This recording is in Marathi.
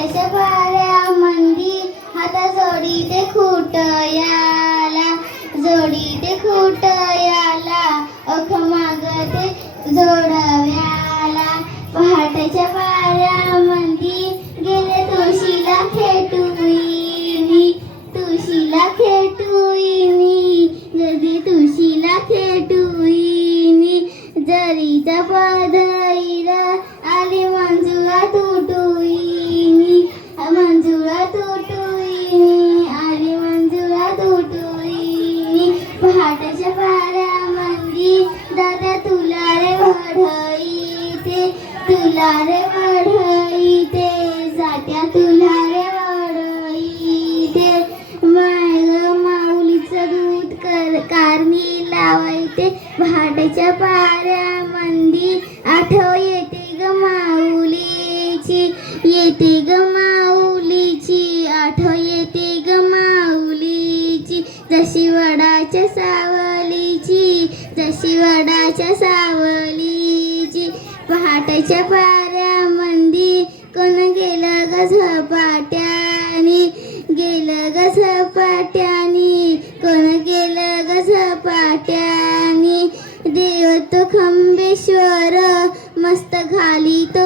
पहाटेच्या पाऱ्यामंदी हाता जोडीते खुटयाला, जोडीते खुटयाला, अख मागते जोडव्याला. पहाटेच्या पाऱ्यामंदी गेले तुळशीला खेटुईनी, तुळशीला खेटुईनी, गेले तुळशीला खेटुईनी. जरीचा पदईला आली मंजुळा तुटुईनी, मंजुळा तुटुईनी, आली मंजुळा तुटुईनी. पहाटेच्या पाऱ्यामंदी दादा तुला रे वढईते, तुला रे वढईते, जात्या तुला रे वढईते. माय ग माऊलीचं दूध कारणी लावायते. पहाटेच्या पाऱ्यामंदी आठव येते ग माऊलीची, येते ग माऊलीची, आठव येते ग माऊलीची. जशी वडाच्या सावलीची, जशी वडाच्या सावलीची. पहाटेच्या पाऱ्यामंदी कोण गेलं ग झपाट्यानी, गेलं ग झपाट्यानी, कोण गेलं ग झपाट्यानी. देव तो खंबेश्वर मस्त घाली तो